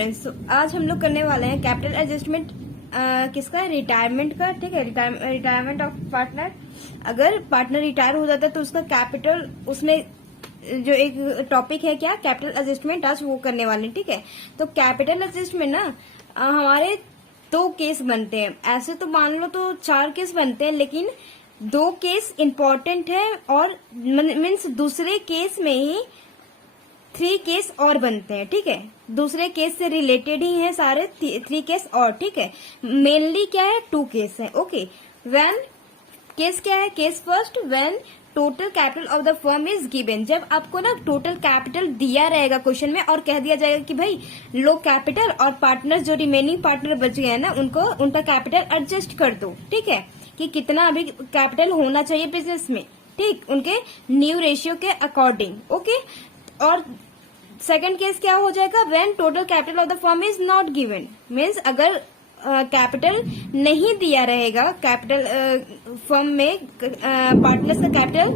Friends, तो आज हम लोग करने वाले हैं कैपिटल एडजस्टमेंट किसका है, रिटायरमेंट का। ठीक है, रिटायरमेंट ऑफ पार्टनर। अगर पार्टनर रिटायर हो जाता है तो उसका कैपिटल, उसमें जो एक टॉपिक है क्या, कैपिटल एडजस्टमेंट, आज वो करने वाले हैं। ठीक है, तो कैपिटल एडजस्टमेंट ना हमारे दो केस बनते हैं। ऐसे तो मान लो तो 4 केस बनते हैं, लेकिन 2 केस इम्पोर्टेंट है और मीन्स दूसरे केस में ही 3 केस और बनते हैं। ठीक है, दूसरे केस से रिलेटेड ही है सारे 3 केस और। ठीक है, मेनली क्या है, 2 केस है। ओके, व्हेन केस क्या है, case first, when total capital of the firm is given. जब आपको ना टोटल कैपिटल दिया रहेगा क्वेश्चन में और कह दिया जाएगा कि भाई लो कैपिटल और पार्टनर जो रिमेनिंग पार्टनर बच गए हैं ना, उनको उनका कैपिटल एडजस्ट कर दो। ठीक है, कि कितना अभी कैपिटल होना चाहिए बिजनेस में, ठीक, उनके न्यू रेशियो के अकॉर्डिंग। ओके, और सेकंड केस क्या हो जाएगा, when total capital of the firm is not given. Means अगर कैपिटल नहीं दिया रहेगा, कैपिटल फर्म में पार्टनर्स का कैपिटल,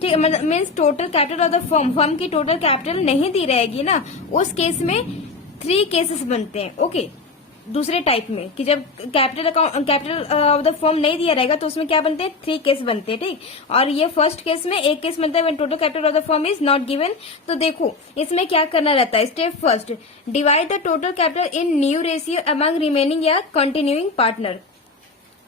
ठीक, मतलब means total capital of the firm की टोटल कैपिटल नहीं दी रहेगी ना, उस केस में 3 केसेस बनते हैं। ओके, दूसरे टाइप में कि जब कैपिटल ऑफ द फर्म नहीं दिया रहेगा तो उसमें क्या बनते हैं, 3 केस बनते हैं। ठीक, और ये फर्स्ट केस में 1 केस बनता है when total capital of the firm is not given. तो देखो इसमें क्या करना रहता है, step first, divide the total capital in new ratio among remaining या कंटिन्यूइंग पार्टनर।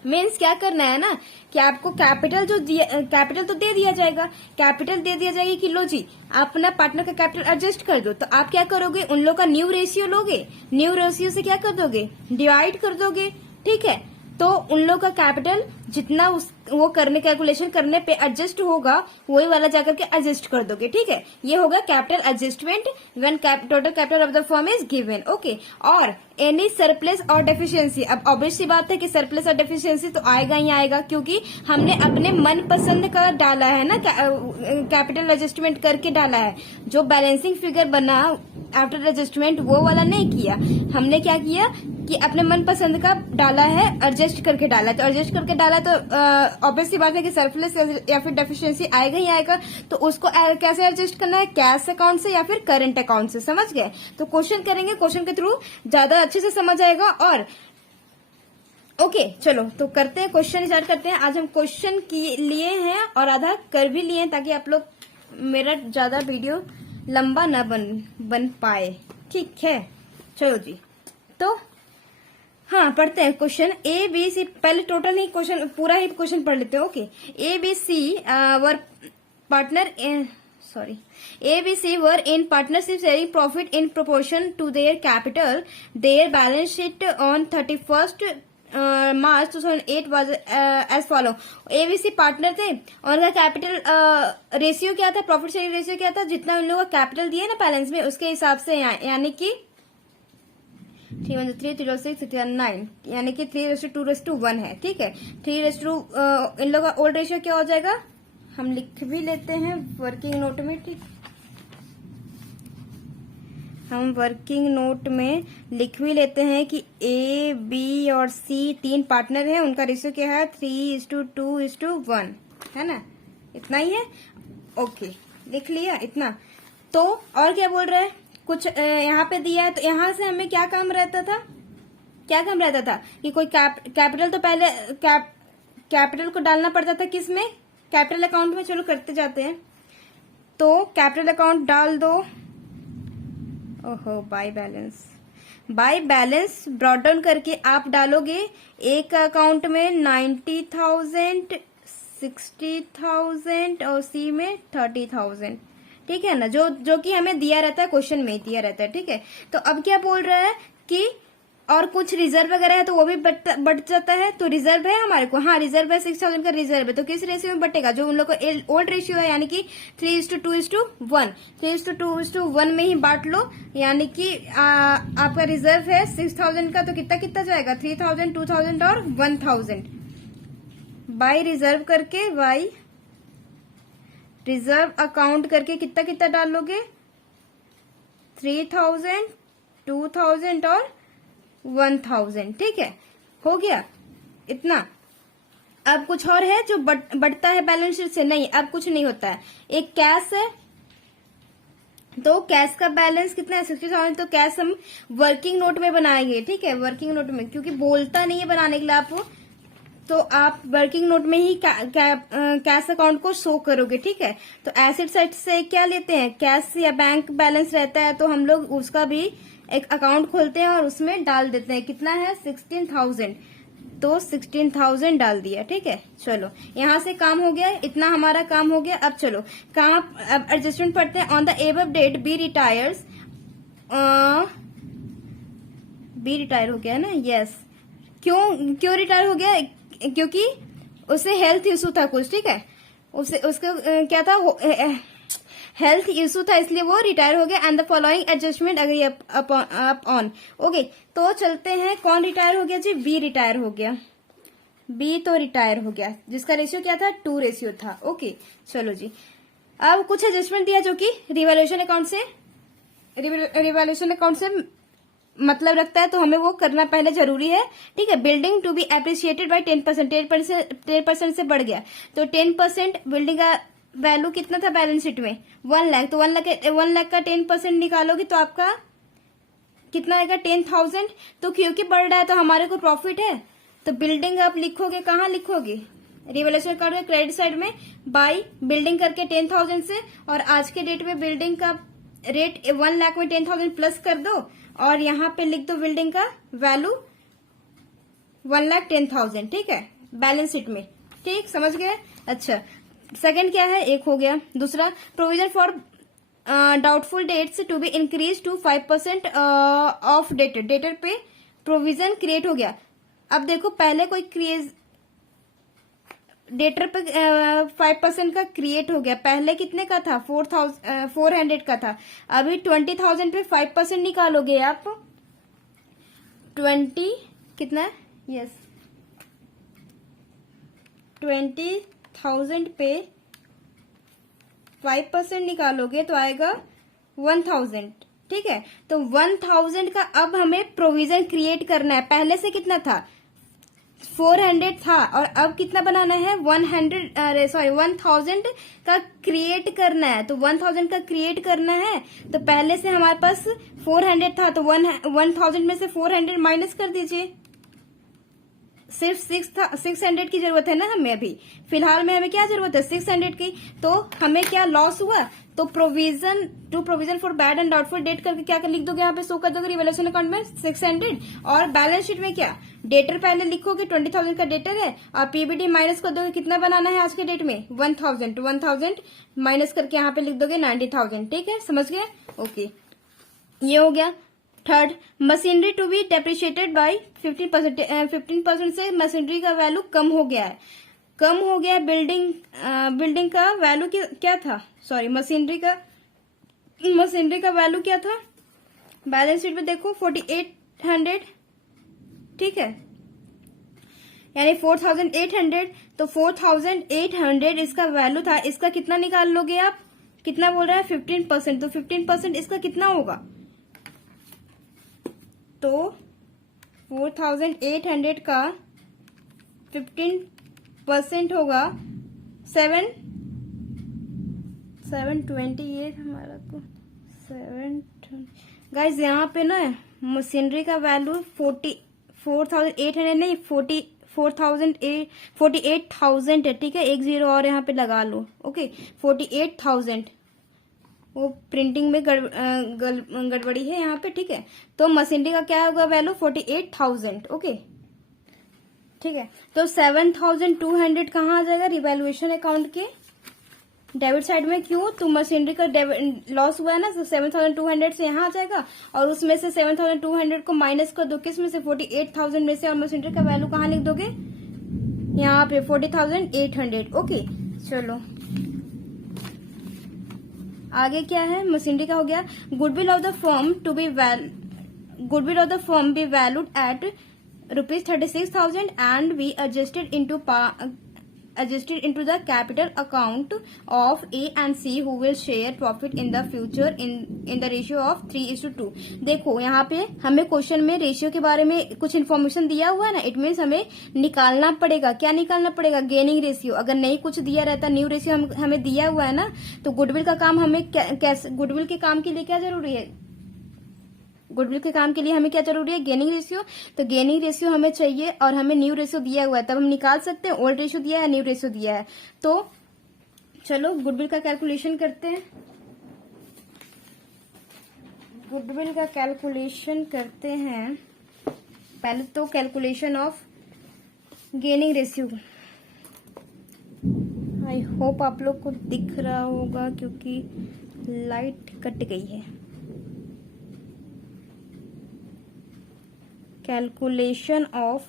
मीन्स क्या करना है ना कि आपको कैपिटल जो कैपिटल तो दे दिया जाएगा, कैपिटल दे दिया जाएगी कि लो जी आप अपना पार्टनर का कैपिटल एडजस्ट कर दो। तो आप क्या करोगे, उन लोग का न्यू रेशियो लोगे, न्यू रेशियो से क्या कर दोगे, डिवाइड कर दोगे। ठीक है, तो उन लोग का कैपिटल जितना वो करने कैलकुलेशन करने पे एडजस्ट होगा वही वाला जाकर के एडजस्ट कर दोगे। ठीक है, ये होगा capital adjustment when total capital of the firm is given. Okay, और एनी सरप्लस और डेफिशिएंसी, अब ऑब्वियस सी बात है कि सरप्लस और डेफिशिएंसी तो आएगा ही आएगा, क्योंकि हमने अपने मन पसंद का डाला है ना, कैपिटल एडजस्टमेंट करके डाला है। जो बैलेंसिंग फिगर बना आफ्टर एडजस्टमेंट वो वाला नहीं किया, हमने क्या किया कि अपने मन पसंद का डाला है, एडजस्ट करके डाला है। तो एडजस्ट करके डाला तो ऑब्वियस सी बात है कि सरप्लस या फिर डेफिशिएंसी आएगा ही आएगा। तो उसको कैसे एडजस्ट करना है, कैश अकाउंट से या फिर करंट अकाउंट से, समझ गए। तो क्वेश्चन करेंगे, क्वेश्चन के थ्रू ज्यादा अच्छे से समझ आएगा। और ओके चलो तो करते हैं, क्वेश्चन स्टार्ट करते हैं। आज हम क्वेश्चन लिए हैं और आधा कर भी लिए हैं, ताकि आप लोग मेरा ज्यादा वीडियो लंबा न बन पाए। ठीक है, चलो जी, तो हाँ पढ़ते हैं क्वेश्चन। ए बी सी, पहले टोटल ही क्वेश्चन, पूरा ही क्वेश्चन पढ़ लेते हैं। Okay, A B C were partner sorry, ABC were in partnership sharing profit in proportion to their capital. Their balance sheet on 31st March 2008 was as follow. ABC partner थे और उनका capital ratio क्या था, profit sharing ratio क्या था, जितना उन लोगों का कैपिटल दिया ना बैलेंस में, उसके हिसाब से यानी कि 3 3 6 9, यानी कि 3:2:1 है। ठीक है, 3:2 इन लोगों का ओल्ड रेशियो क्या हो जाएगा, हम लिख भी लेते हैं वर्किंग नोट में। ठीक, हम वर्किंग नोट में लिख भी लेते हैं कि ए बी और सी 3 पार्टनर हैं, उनका रेशियो क्या है, 3:2:1 है ना, इतना ही है। ओके, लिख लिया इतना। तो और क्या बोल रहा है, कुछ यहाँ पे दिया है, तो यहाँ से हमें क्या काम रहता था, कि कोई कैपिटल तो पहले कैपिटल को डालना पड़ता था, किसमें, कैपिटल अकाउंट में। चलो करते जाते हैं, तो कैपिटल अकाउंट डाल दो। ओहो, बाय बैलेंस ब्रॉट डाउन करके आप डालोगे एक अकाउंट में 90,000, 60,000 और सी में 30,000। ठीक है ना, जो कि हमें दिया रहता है, क्वेश्चन में दिया रहता है। ठीक है, तो अब क्या बोल रहा है कि और कुछ रिजर्व वगैरह है तो वो भी बट जाता है। तो रिजर्व है हमारे को, हाँ रिजर्व है, 6,000 का रिजर्व है। तो किस रेशियो में बटेगा, जो उन लोग को ओल्ड रेशियो है, यानी कि 3:2:1, 3:2:1 में ही बांट लो। यानी कि आपका रिजर्व है 6,000 का, तो कितना जाएगा, 3,000, 2,000 और 1,000 बाय रिजर्व करके, बाय रिजर्व अकाउंट करके कितना डालोगे, 3,000, 2,000 और 1,000। ठीक है, हो गया इतना। अब कुछ और है जो बढ़ता है बैलेंस शीट से, नहीं अब कुछ नहीं होता है। एक कैश है, तो कैश का बैलेंस कितना है 60,000। तो कैश हम वर्किंग नोट में बनाएंगे, ठीक है, वर्किंग नोट में, क्योंकि बोलता नहीं है बनाने के लिए आपको, तो आप वर्किंग नोट में ही कैश अकाउंट को शो करोगे, ठीक है। तो एसेट साइड से क्या लेते हैं, कैश या बैंक बैलेंस रहता है, तो हम लोग उसका भी एक अकाउंट खोलते हैं और उसमें डाल देते हैं। कितना है 16,000, तो 16,000 डाल दिया, ठीक है। चलो यहां से काम हो गया, इतना हमारा काम हो गया। अब चलो काम, अब एडजस्टमेंट पढ़ते हैं। On the above date B retires, B retire हो गया ना, यस। क्यों रिटायर हो गया, क्योंकि उसे हेल्थ इशू था कुछ, ठीक है, उसका क्या था, हेल्थ इशू था, इसलिए वो रिटायर हो गया। And the following adjustment agree up on, okay. तो चलते हैं, कौन रिटायर हो गया जी, बी रिटायर हो गया, बी तो रिटायर हो गया, जिसका रेशियो क्या था 2 रेशियो था, ओके। चलो जी, अब कुछ एडजस्टमेंट दिया जो कि रिवैल्यूएशन अकाउंट से मतलब रखता है, तो हमें वो करना पहले जरूरी है, ठीक है। Building to be appreciated by 10%, 10% से बढ़ गया, तो 10% बिल्डिंग का वैल्यू कितना था बैलेंस शीट में 1 लाख, तो 1 लाख का 10% निकालोगे तो आपका कितना आएगा 10,000। तो क्योंकि बढ़ रहा है तो हमारे को प्रॉफिट है, तो बिल्डिंग आप लिखोगे, कहाँ लिखोगे, रिवैल्यूएशन अकाउंट में क्रेडिट साइड में बाय बिल्डिंग करके 10,000 से, और आज के डेट में बिल्डिंग का रेट 1 लाख में 10,000 प्लस कर दो, और यहाँ पे लिख दो बिल्डिंग का वैल्यू 1,10,000, ठीक है, बैलेंस शीट में, ठीक, समझ गए। अच्छा, सेकंड क्या है, एक हो गया। दूसरा, provision for doubtful debts to be increase to 5% of debtor पे प्रोविजन क्रिएट हो गया। अब देखो, पहले कोई डेटर पे 5% का क्रिएट हो गया, पहले कितने का था 400 का था, अभी 20,000 पे 5% निकालोगे आप, 20 कितना है, यस 20,000 पे 5% निकालोगे तो आएगा 1,000, ठीक है। तो 1,000 का अब हमें प्रोविजन क्रिएट करना है, पहले से कितना था 400 था, और अब कितना बनाना है 1,000 का क्रिएट करना है, तो 1,000 का क्रिएट करना है, तो पहले से हमारे पास 400 था, तो 1,000 में से 400 माइनस कर दीजिए, सिर्फ 600 की जरूरत है ना हमें, अभी फिलहाल में हमें क्या जरूरत है 600 की। तो हमें क्या लॉस हुआ, तो provision for bad and doubtful debt करके क्या लिख दोगे, यहाँ पे शो कर दोगे रिवैल्यूएशन अकाउंट में 600, और बैलेंस शीट में क्या डेटर पहले लिखोगे 20,000 का डेटर है, और पीबीडी माइनस कर दोगे, कितना बनाना है आज के डेट में 1,000, तो 1,000 माइनस करके यहाँ पे लिख दोगे 90,000, ठीक है, समझ गए, ओके, ये हो गया। Third, machinery to be depreciated by 15% से मशीनरी का वैल्यू कम हो गया है, बिल्डिंग का वैल्यू क्या था, सॉरी मशीनरी का वैल्यू क्या था, बैलेंस शीट में देखो 4,800, ठीक है, यानी 4,800, तो 4,800 इसका वैल्यू था, इसका कितना निकाल लोगे आप, कितना बोल रहा है 15%, तो 15% इसका कितना होगा, तो 4,800 का 15% होगा 728 हमारा को 720। गाइज यहाँ पे ना मशीनरी का वैल्यू 4,800 नहीं 48,000 है, ठीक है, एक जीरो और यहाँ पे लगा लो, ओके 48,000, वो प्रिंटिंग में गड़बड़ी है यहाँ पे, ठीक है। तो मशीनरी का क्या होगा वैल्यू 48,000, ओके, ठीक है। तो 7,200 कहाँ आ जाएगा रिवैल्यूएशन अकाउंट के डेबिट साइड में, क्यों, तो मशीनरी का लॉस हुआ है ना, तो 7,200 से यहाँ आ जाएगा, और उसमें से 7,200 को माइनस कर दो, किस में से 48,000 में से, और मशीनरी का वैल्यू कहाँ लिख दोगे यहाँ पे 40,800, ओके। चलो आगे क्या है, मशीनरी का हो गया। Goodwill of the firm be valued at ₹36,000 and be adjusted into adjusted into the capital account of A and C who will share profit in the future in the ratio of 3:2। देखो यहाँ पे हमें question में ratio के बारे में कुछ information दिया हुआ है ना, इट मीन्स हमें निकालना पड़ेगा। क्या निकालना पड़ेगा? Gaining ratio. अगर नहीं कुछ दिया रहता, न्यू रेशियो हमें दिया हुआ है ना, तो गुडविल का काम हमें कैसे, गुडविल के काम के लिए क्या जरूरी है? गुडविल के काम के लिए हमें क्या जरूरी है? Gaining ratio. तो गेनिंग रेशियो हमें चाहिए और हमें न्यू रेशियो दिया हुआ है, तब हम निकाल सकते हैं ओल्ड रेशियो दिया है, न्यू रेशियो दिया है। तो चलो गुडविल का कैलकुलेशन करते हैं। गुडविल का कैलकुलेशन करते हैं। पहले तो calculation of gaining ratio. I hope आप लोग को दिख रहा होगा क्योंकि लाइट कट गई है। Calculation of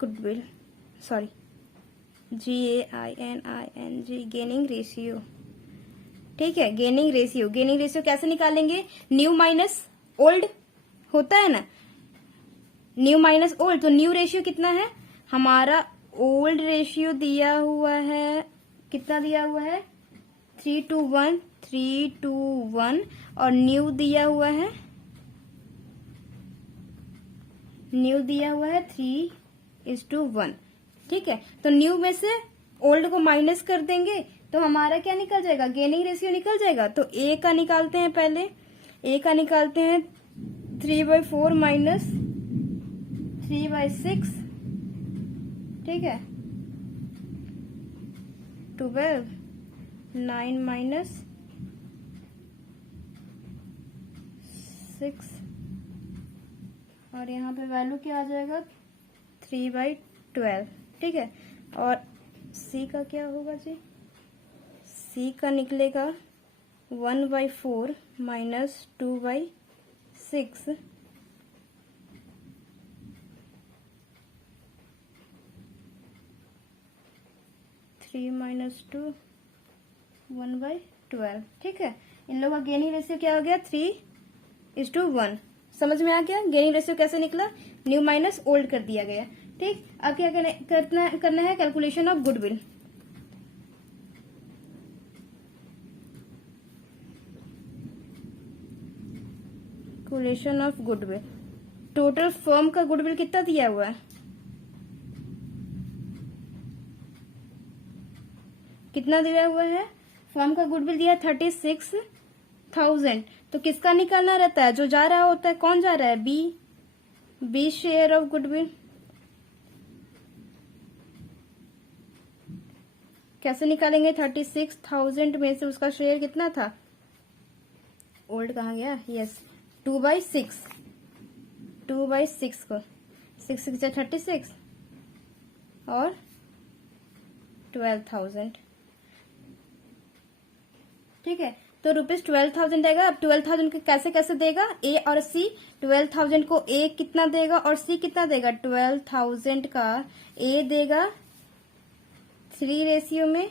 goodwill, sorry, GAINING, gaining ratio. ठीक है, गेनिंग रेशियो। गेनिंग रेशियो कैसे निकालेंगे? न्यू माइनस ओल्ड होता है ना, न्यू माइनस ओल्ड। तो न्यू रेशियो कितना है हमारा? ओल्ड रेशियो दिया हुआ है, कितना दिया हुआ है? 3:1, 3:1, और न्यू दिया हुआ है, न्यू दिया हुआ है 3:1। ठीक है, तो न्यू में से ओल्ड को माइनस कर देंगे तो हमारा क्या निकल जाएगा? गेनिंग रेशियो निकल जाएगा। तो ए का निकालते हैं, पहले ए का निकालते हैं 3/4 माइनस 3/6। ठीक है, 12, 9 माइनस 6, और यहाँ पे वैल्यू क्या आ जाएगा? 3/12। ठीक है, और सी का क्या होगा जी? सी का निकलेगा 1/4 माइनस 2/6, थ्री माइनस 2, 1/12। ठीक है, इन लोगों का गेनिंग रेशियो क्या हो गया? 3:1। समझ में आ गया गेनिंग रेशियो कैसे निकला? न्यू माइनस ओल्ड कर दिया गया। ठीक, अब क्या करना है? Calculation of goodwill. Calculation of goodwill. Total firm का गुडविल कितना दिया हुआ है? कितना दिया हुआ है? फर्म का गुडविल दिया 36,000। तो किसका निकालना रहता है? जो जा रहा होता है, कौन जा रहा है? B share of goodwill. कैसे निकालेंगे? 36,000 में से उसका शेयर कितना था? ओल्ड कहाँ गया? यस, 2/6। 2/6 को 6 से 36 और 12,000। ठीक है, तो ₹12,000 आएगा। अब 12,000 को कैसे कैसे देगा? ए और सी। 12,000 को ए कितना देगा और सी कितना देगा? 12,000 का ए देगा 3 रेशियो में,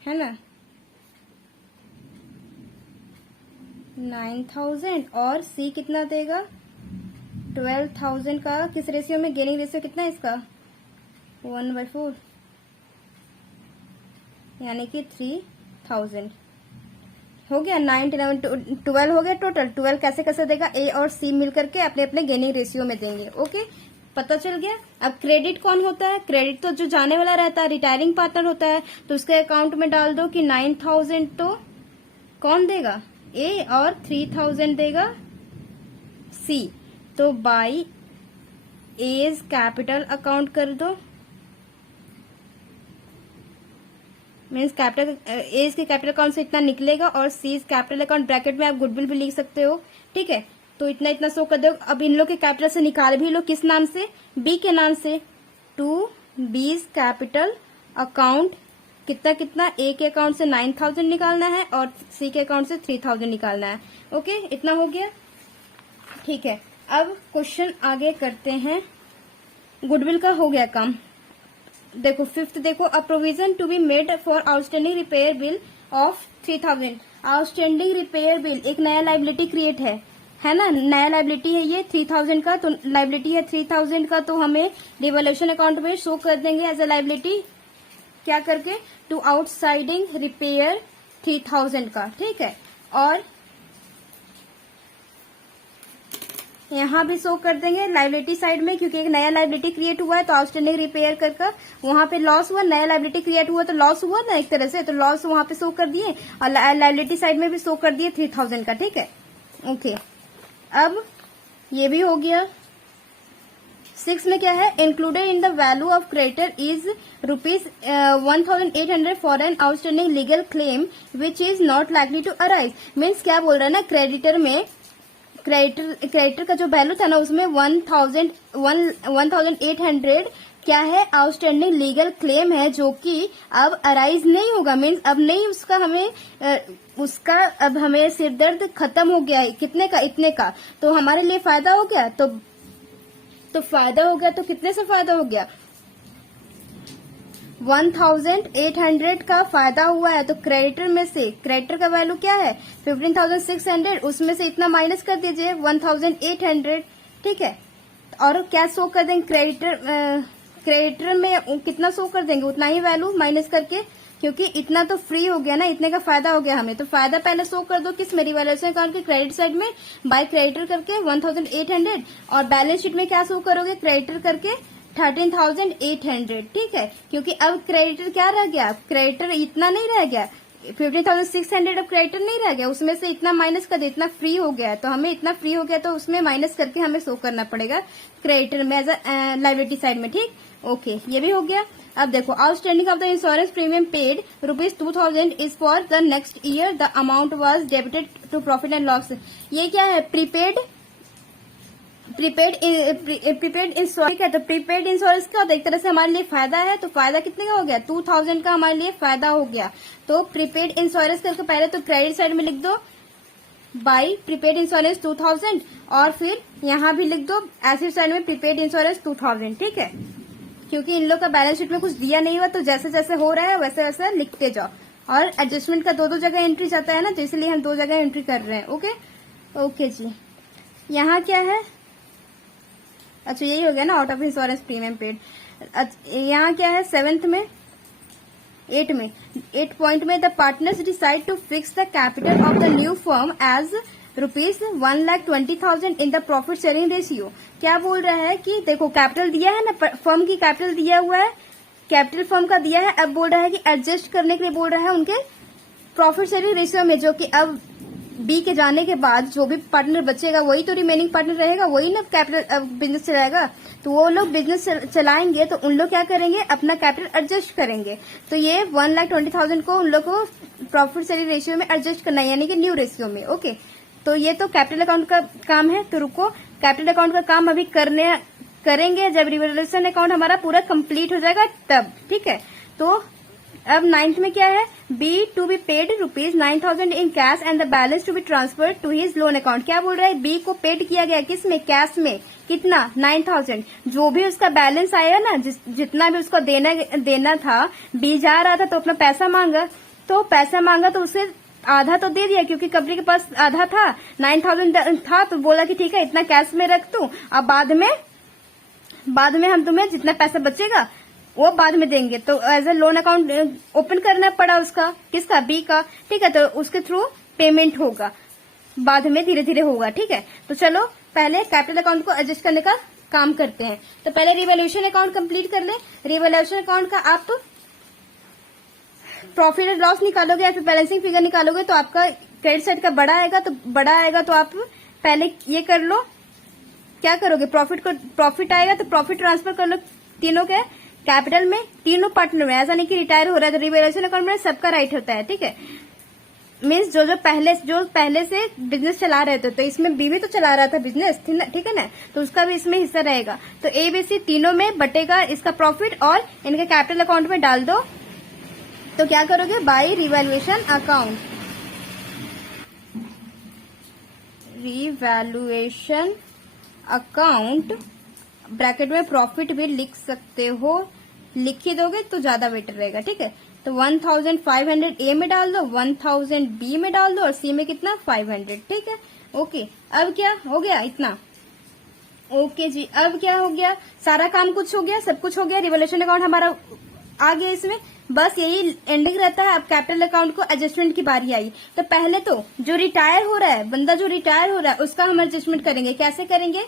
है ना, 9,000, और सी कितना देगा? 12,000 का किस रेशियो में? गेनिंग रेशियो कितना है इसका? 1/4, यानी कि 3,000 हो गया। 9, 11, 12 हो गया टोटल। 12 कैसे कैसे देगा? ए और सी मिलकर के अपने अपने गेनिंग रेशियो में देंगे। ओके, पता चल गया। अब क्रेडिट कौन होता है? क्रेडिट तो जो जाने वाला रहता है, रिटायरिंग पार्टनर होता है, तो उसके अकाउंट में डाल दो कि 9,000 तो कौन देगा? ए, और 3,000 देगा सी। तो बाई एज कैपिटल अकाउंट कर दो, मीन्स कैपिटल एज के कैपिटल अकाउंट से इतना निकलेगा, और सी कैपिटल अकाउंट ब्रैकेट में आप गुडविल भी लिख सकते हो। ठीक है, तो इतना इतना शो कर दो। अब इन लोग के कैपिटल से निकाल भी लो, किस नाम से? बी के नाम से। 2 बीज कैपिटल अकाउंट कितना कितना? ए के अकाउंट से 9,000 निकालना है और सी के अकाउंट से 3,000 निकालना है। ओके, इतना हो गया। ठीक है, अब क्वेश्चन आगे करते हैं। गुडविल का हो गया काम। देखो 5th देखो, a provision to be made for outstanding repair bill of 3,000। Outstanding repair bill, एक नया लाइबिलिटी क्रिएट है। है ना, नया लाइबिलिटी है ये 3000 का, तो लाइबिलिटी है 3000 का, तो हमें रिवोल्यूशन अकाउंट में शो कर देंगे एज अ लाइबिलिटी, क्या करके, टू आउटसाइडिंग रिपेयर 3000 का, ठीक है। और यहाँ भी शो कर देंगे लाइबिलिटी साइड में, क्योंकि एक नया लाइबिलिटी क्रिएट हुआ है, तो आउटस्टैंडिंग रिपेयर कर वहां पे लॉस हुआ, नया लाइबिलिटी क्रिएट हुआ तो लॉस हुआ ना एक तरह से, तो लॉस वहां पे शो कर दिए, और लाइबिलिटी साइड में भी शो कर दिए 3000 का, ठीक है। ओके, अब ये भी हो गया। 6 में क्या है, included in the value of creditor is ₹1800 for an outstanding legal claim which is not likely to arise. Means क्या बोल रहा है ना, क्रेडिटर में क्रेडिटर का जो वैल्यू था ना, उसमें 1800 क्या है, आउटस्टैंडिंग लीगल क्लेम है, जो कि अब अराइज नहीं होगा। मीन्स अब नहीं उसका हमें अब हमें सिरदर्द खत्म हो गया है, कितने का, इतने का, तो हमारे लिए फायदा हो गया। तो फायदा हो गया, तो कितने से फायदा हो गया, 1800 का फायदा हुआ है। तो क्रेडिटर में से, क्रेडिटर का वैल्यू क्या है 15,600, उसमें से इतना माइनस कर दीजिए 1800, ठीक है। और क्या शो कर देंगे, क्रेडिटर में कितना शो कर देंगे, उतना ही वैल्यू माइनस करके, क्योंकि इतना तो फ्री हो गया ना, इतने का फायदा हो गया हमें, तो फायदा पहले शो कर दो किस में, रिवैल्यूएशन अकाउंट के क्रेडिट साइड में बाय क्रेडिटर करके 1800, और बैलेंस शीट में क्या शो करोगे, क्रेडिटर करके 13,800, ठीक है। क्योंकि अब क्रेडिटर क्या रह गया, क्रेडिटर इतना नहीं रह गया, 15,600 अब क्रेडिटर नहीं रह गया, उसमें से इतना माइनस कर दे, इतना फ्री हो गया, तो हमें इतना फ्री हो गया, तो उसमें माइनस करके हमें शो करना पड़ेगा क्रेडिटर में एज लाइबिलिटी साइड में, ठीक। ओके, ये भी हो गया। अब देखो, outstanding of the insurance premium paid ₹2000 is for the next year, the amount was debited to profit and loss. ये क्या है, प्रीपेड इंश्योरेंस है। तो प्रीपेड इंश्योरेंस का एक तरह से हमारे लिए फायदा है, तो फायदा कितने का हो गया, 2000 का हमारे लिए फायदा हो गया। तो प्रीपेड इंश्योरेंस करके पहले तो क्रेडिट साइड में लिख दो बाई प्रीपेड इंश्योरेंस 2000, और फिर यहाँ भी लिख दो एसेट साइड में प्रीपेड इंश्योरेंस 2000, ठीक है। क्योंकि इन लोग का बैलेंस शीट में कुछ दिया नहीं हुआ, तो जैसे जैसे हो रहा है वैसे वैसे लिखते जाओ, और एडजस्टमेंट का दो जगह एंट्री जाता है ना, तो इसलिए हम 2 जगह एंट्री कर रहे हैं। ओके जी, यहाँ क्या है, अच्छा यही हो गया ना, out of insurance premium paid. यहाँ क्या है 7 में 8 पॉइंट में, the partners decide to fix the capital of the new firm as ₹1,20,000 in the profit sharing ratio. क्या बोल रहा है कि देखो, कैपिटल दिया है ना, फर्म की कैपिटल दिया हुआ है, कैपिटल फर्म का दिया है, अब बोल रहा है कि एडजस्ट करने के लिए बोल रहा है उनके प्रॉफिट शेयरिंग रेशियो में, जो कि अब बी के जाने के बाद जो भी पार्टनर बचेगा वही तो रिमेनिंग पार्टनर रहेगा, वही ना कैपिटल बिजनेस चलाएगा। तो वो लोग बिजनेस चलाएंगे, तो उन लोग क्या करेंगे, अपना कैपिटल एडजस्ट करेंगे। तो ये 1,20,000 को उन लोग को प्रॉफिट शेयरिंग रेशियो में एडजस्ट करना है, यानी कि न्यू रेशियो में। ओके, तो ये तो कैपिटल अकाउंट का काम है। तो रुको, कैपिटल अकाउंट का काम अभी करेंगे जब रिवैल्यूएशन अकाउंट हमारा पूरा कंप्लीट हो जाएगा तब, ठीक है। तो अब 9th में क्या है, B to be paid ₹9,000 in cash and the balance to be transfer to his loan account. क्या बोल रहा है, बी को पेड किया गया किस में, कैश में, कितना 9,000। जो भी उसका बैलेंस आया ना, जितना भी उसको देना था, बी जा रहा था तो अपना पैसा मांगा, तो उसे आधा तो दे दिया, क्योंकि कंपनी के पास आधा था, 9,000 था, तो बोला कि ठीक है इतना कैश में रख तू, अब बाद में हम तुम्हें जितना पैसा बचेगा वो बाद में देंगे। तो as a loan account open करना पड़ा उसका, किसका, बी का, ठीक है। तो उसके थ्रू पेमेंट होगा, बाद में धीरे धीरे होगा, ठीक है। तो चलो पहले कैपिटल अकाउंट को एडजस्ट करने का काम करते हैं। तो पहले रिवैल्यूएशन अकाउंट कंप्लीट कर ले। रिवैल्यूएशन अकाउंट का आप प्रॉफिट एंड लॉस निकालोगे या फिर बैलेंसिंग फिगर निकालोगे, तो आपका क्रेडिट साइड का बड़ा आएगा, तो आप पहले ये कर लो, क्या करोगे, प्रॉफिट आएगा तो प्रॉफिट ट्रांसफर कर लो तीनों के कैपिटल में, तीनों पार्टनर में। ऐसा नहीं कि रिटायर हो रहा है तो रिवैल्यूएशन अकाउंट में सबका राइट होता है, ठीक है। मीन्स जो पहले से बिजनेस चला रहे थे, तो इसमें बी भी तो चला रहा था बिजनेस, ठीक है ना, तो उसका भी इसमें हिस्सा रहेगा। तो ए बी सी तीनों में बटेगा इसका प्रॉफिट, और इनके कैपिटल अकाउंट में डाल दो। तो क्या करोगे, by revaluation account, revaluation account bracket में प्रॉफिट भी लिख सकते हो, लिख ही दोगे तो ज्यादा बेटर रहेगा, ठीक है। तो 1,500 ए में डाल दो, 1,000 बी में डाल दो, और सी में कितना 500, ठीक है। ओके, अब क्या हो गया इतना। ओके जी, अब क्या हो गया, सारा काम कुछ हो गया, सब कुछ हो गया, रिवोल्यूशन अकाउंट हमारा आ गया इसमें, बस यही एंडिंग रहता है। अब कैपिटल अकाउंट को एडजस्टमेंट की बारी आई। तो पहले तो जो रिटायर हो रहा है, बंदा जो रिटायर हो रहा है उसका हम एडजस्टमेंट करेंगे। कैसे करेंगे,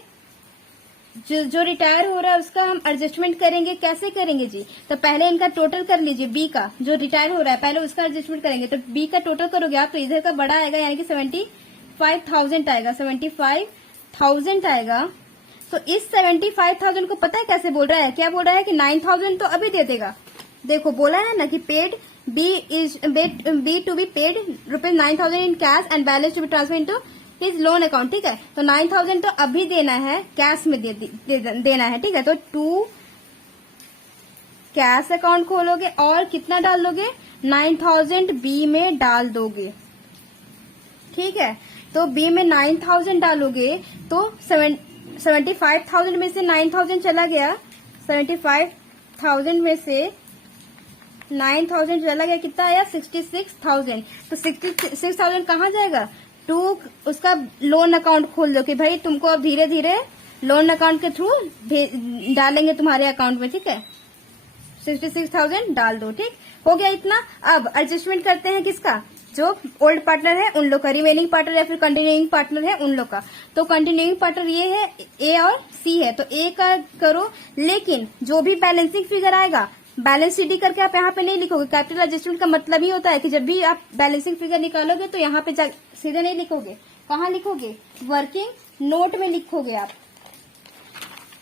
जो रिटायर हो रहा है उसका हम एडजस्टमेंट करेंगे। कैसे करेंगे जी, तो पहले इनका टोटल कर लीजिए, बी का जो रिटायर हो रहा है पहले उसका एडजस्टमेंट करेंगे। तो बी का टोटल करोगे आप तो इधर का बड़ा आएगा, यानी कि 75,000 आएगा, 75,000 आएगा। तो इस 75,000 को पता है कैसे बोल रहा है, क्या बोल रहा है कि 9,000 तो अभी दे देगा। देखो बोला है ना कि paid B to be paid ₹9,000 in cash and balance to be transfer into his loan account. ठीक है, तो 9,000 तो अभी देना है, कैश में देना है। ठीक है, तो 2 कैश अकाउंट खोलोगे और कितना डाल दोगे, 9,000 बी में डाल दोगे। ठीक है, तो बी में 9,000 डालोगे तो 75,000 में से 9,000 चला गया, 75,000 में से 9,000 चला गया, कितना आया 66,000। तो 66,000 कहाँ जाएगा, टू उसका लोन अकाउंट खोल दो कि भाई तुमको अब धीरे धीरे लोन अकाउंट के थ्रू डालेंगे तुम्हारे अकाउंट में। ठीक है, 66,000 डाल दो। ठीक हो गया इतना। अब एडजस्टमेंट करते हैं किसका, जो ओल्ड पार्टनर है उन लोग का, रिमेनिंग पार्टनर या फिर कंटिन्यूइंग पार्टनर है उन लोग का। तो कंटिन्यूइंग पार्टनर ये है, ए और सी है, तो ए का करो। लेकिन जो भी बैलेंसिंग फिगर आएगा बैलेंस सीडी करके आप यहाँ पे नहीं लिखोगे। कैपिटल एडजस्टमेंट का मतलब ही होता है कि जब भी आप बैलेंसिंग फिगर निकालोगे तो यहाँ पे सीधे नहीं लिखोगे, कहाँ लिखोगे, वर्किंग नोट में लिखोगे। आप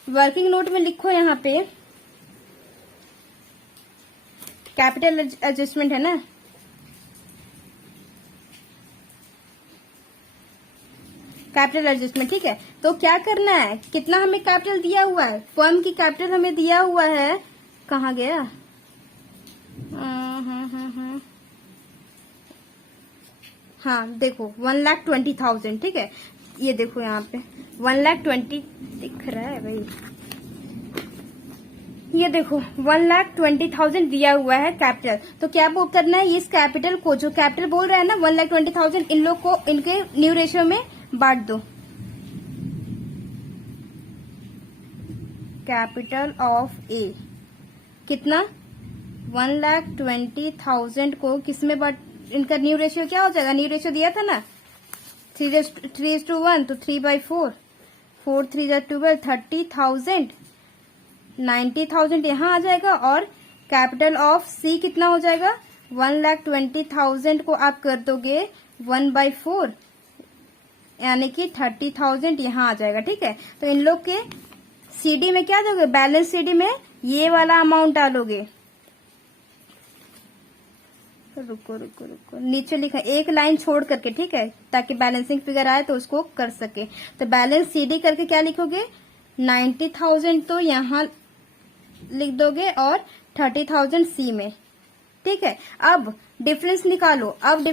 वर्किंग नोट में लिखो, यहाँ पे कैपिटल एडजस्टमेंट है ना, कैपिटल एडजस्टमेंट। ठीक है, तो क्या करना है, कितना हमें कैपिटल दिया हुआ है, फर्म की कैपिटल हमें दिया हुआ है, कहाँ गया, हाँ देखो 1,20,000। ठीक है, ये देखो यहाँ पे 1,20,000 दिख रहा है भाई, ये देखो 1,20,000 दिया हुआ है कैपिटल। तो क्या वो करना है, इस कैपिटल को, जो कैपिटल बोल रहा है ना 1,20,000, इन लोग को इनके न्यू रेशियो में बांट दो। कैपिटल ऑफ ए कितना, 1,20,000 को किसमें बांट, इनका न्यू रेशियो क्या हो जाएगा, न्यू रेशियो दिया था ना 3:1, तो 3/4, 4 3 12, 30,000, 90,000 यहाँ आ जाएगा। और कैपिटल ऑफ सी कितना हो जाएगा, 1,20,000 को आप कर दोगे 1/4, यानी कि 30,000 यहाँ आ जाएगा। ठीक है, तो इन लोग के सीडी में क्या दोगे, बैलेंस सीडी में ये वाला अमाउंट डालोगे। रुको रुको रुको, नीचे लिखा एक लाइन छोड़ करके, ठीक है, ताकि बैलेंसिंग फिगर आए तो उसको कर सके। तो बैलेंस सीडी करके क्या लिखोगे, 90,000 तो यहाँ लिख दोगे और 30,000 सी में। ठीक है, अब डिफरेंस निकालो, अब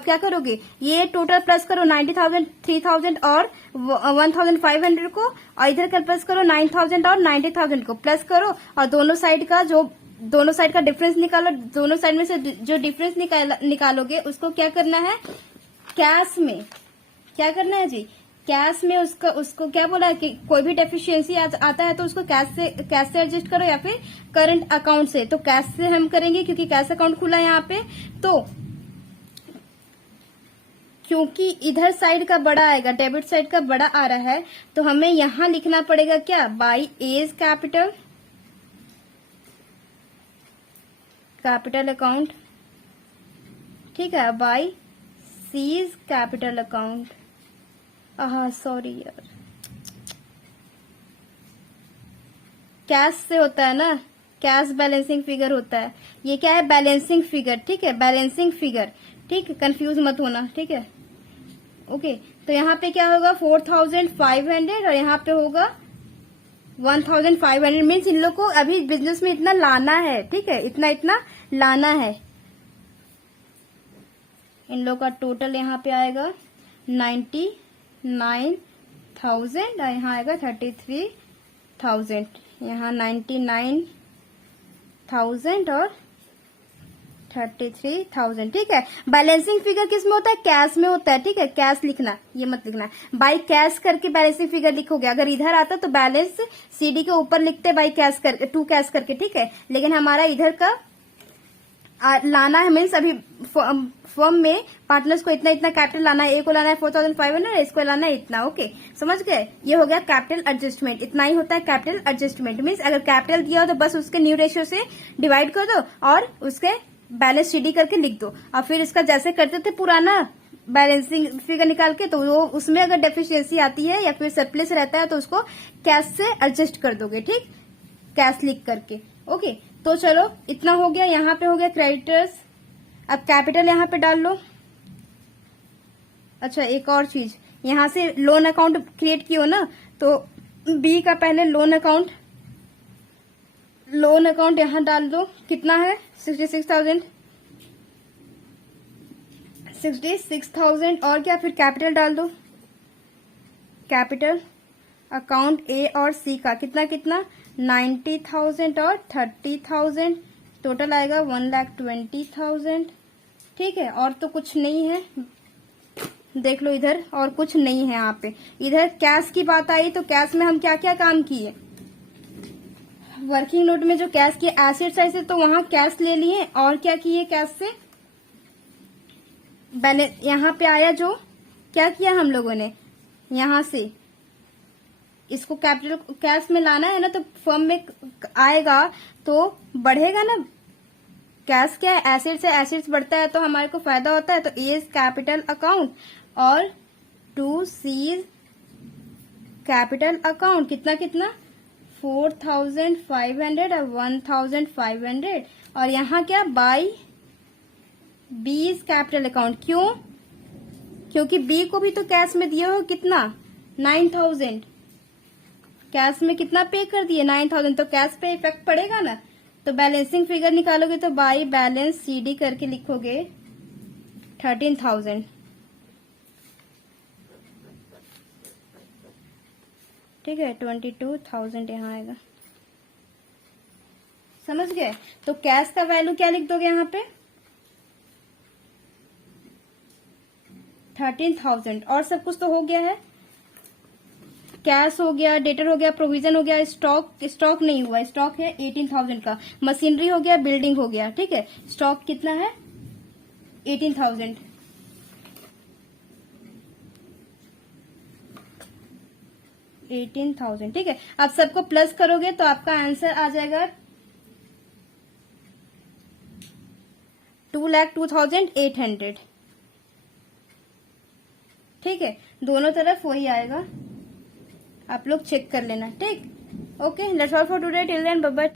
क्या करोगे, ये टोटल प्लस करो 90,000, 3,000 और 1,500 को, और इधर का प्लस करो 9,000 और 90,000 को प्लस करो, और दोनों साइड का डिफरेंस निकालो। दोनों साइड में से जो डिफरेंस निकालोगे उसको क्या करना है, कैश में क्या करना है जी, कैश में उसको क्या बोला है कि कोई भी डेफिशिएंसी आता है तो उसको कैश से एडजस्ट करो या फिर करंट अकाउंट से। तो कैश से हम करेंगे क्योंकि कैश अकाउंट खुला है यहाँ पे। तो क्योंकि इधर साइड का बड़ा आएगा, डेबिट साइड का बड़ा आ रहा है, तो हमें यहाँ लिखना पड़ेगा क्या, बाई एज कैपिटल अकाउंट, ठीक है, by seize capital account. Sorry यार, कैश से होता है ना, कैश बैलेंसिंग फिगर होता है, ये क्या है, बैलेंसिंग फिगर। ठीक है, बैलेंसिंग फिगर, ठीक है, कंफ्यूज मत होना। ठीक है, ओके, तो यहाँ पे क्या होगा 4,500 और यहाँ पे होगा 1,500। मीन्स इन लोग को अभी बिजनेस में इतना लाना है। ठीक है, इतना लाना है। इन लोग का टोटल यहाँ पे आएगा 99,000 और यहाँ आएगा 33,000, यहाँ 99,000 और 33,000। ठीक है, बैलेंसिंग फिगर किस में होता है? कैश में होता है। ठीक है, कैश लिखना, ये मत लिखना बाई कैश करके बैलेंसिंग फिगर लिखोगे। अगर इधर आता तो बैलेंस सीडी के ऊपर लिखते बाई कैश करके, टू कैश करके। ठीक है, लेकिन हमारा इधर का लाना है, मीन्स अभी फर्म में पार्टनर्स को इतना इतना कैपिटल लाना है। ए को लाना है 4,500, इसको लाना है इतना। ओके, समझ गए? ये हो गया कैपिटल एडजस्टमेंट। इतना ही होता है कैपिटल एडजस्टमेंट। मीन्स अगर कैपिटल दिया हो तो बस उसके न्यू रेशियो से डिवाइड कर दो और उसके बैलेंस सीडी करके लिख दो। और फिर इसका जैसे करते थे पुराना बैलेंसिंग फिगर निकाल के, तो वो उसमें अगर डेफिशिएंसी आती है या फिर सरप्लस रहता है तो उसको कैश से एडजस्ट कर दोगे। ठीक, कैश लिख करके। ओके, तो चलो इतना हो गया। यहाँ पे हो गया क्रेडिटर्स। अब कैपिटल यहाँ पे डाल लो। अच्छा, एक और चीज, यहाँ से लोन अकाउंट क्रिएट किया हो ना, तो बी का पहले लोन अकाउंट यहाँ डाल दो। कितना है? 66,000। 66,000 और क्या? फिर कैपिटल डाल दो। कैपिटल अकाउंट ए और सी का कितना कितना? 90,000 और 30,000, टोटल आएगा 1,20,000। ठीक है, और तो कुछ नहीं है। देख लो इधर और कुछ नहीं है। यहाँ पे इधर कैश की बात आई तो कैश में हम क्या क्या काम किए? वर्किंग नोट में जो कैश किए, एसेट्स ऐसे तो वहां कैश ले लिए। और क्या किए कैश से? बैलेंस यहाँ पे आया, जो क्या किया हम लोगों ने, यहाँ से इसको कैपिटल कैश में लाना है ना, तो फर्म में आएगा तो बढ़ेगा ना। कैश क्या है? एसेट्स है, एसेट्स बढ़ता है तो हमारे को फायदा होता है। तो ए इज कैपिटल अकाउंट और टू सी कैपिटल अकाउंट। कितना कितना? 4,500 और 1,500। और यहाँ क्या? By B is capital account. क्यों? क्योंकि बी को भी तो कैश में दिए हो कितना? 9,000। कैश में कितना पे कर दिए? 9,000। तो कैश पे इफेक्ट पड़ेगा ना। तो बैलेंसिंग फिगर निकालोगे तो बाई बैलेंस सीडी करके लिखोगे 13,000। ठीक है, 22,000 यहाँ आएगा। समझ गए? तो कैश का वैल्यू क्या लिख दोगे यहाँ पे? 13,000। और सब कुछ तो हो गया है। कैश हो गया, डेटर हो गया, प्रोविजन हो गया, स्टॉक नहीं हुआ। स्टॉक है 18,000 का। मशीनरी हो गया, बिल्डिंग हो गया। ठीक है, स्टॉक कितना है? 18,000। ठीक है, अब सबको प्लस करोगे तो आपका आंसर आ जाएगा 2,02,800। ठीक है, दोनों तरफ वही आएगा। आप लोग चेक कर लेना। ठीक, okay, let's all for today, till then bye bye.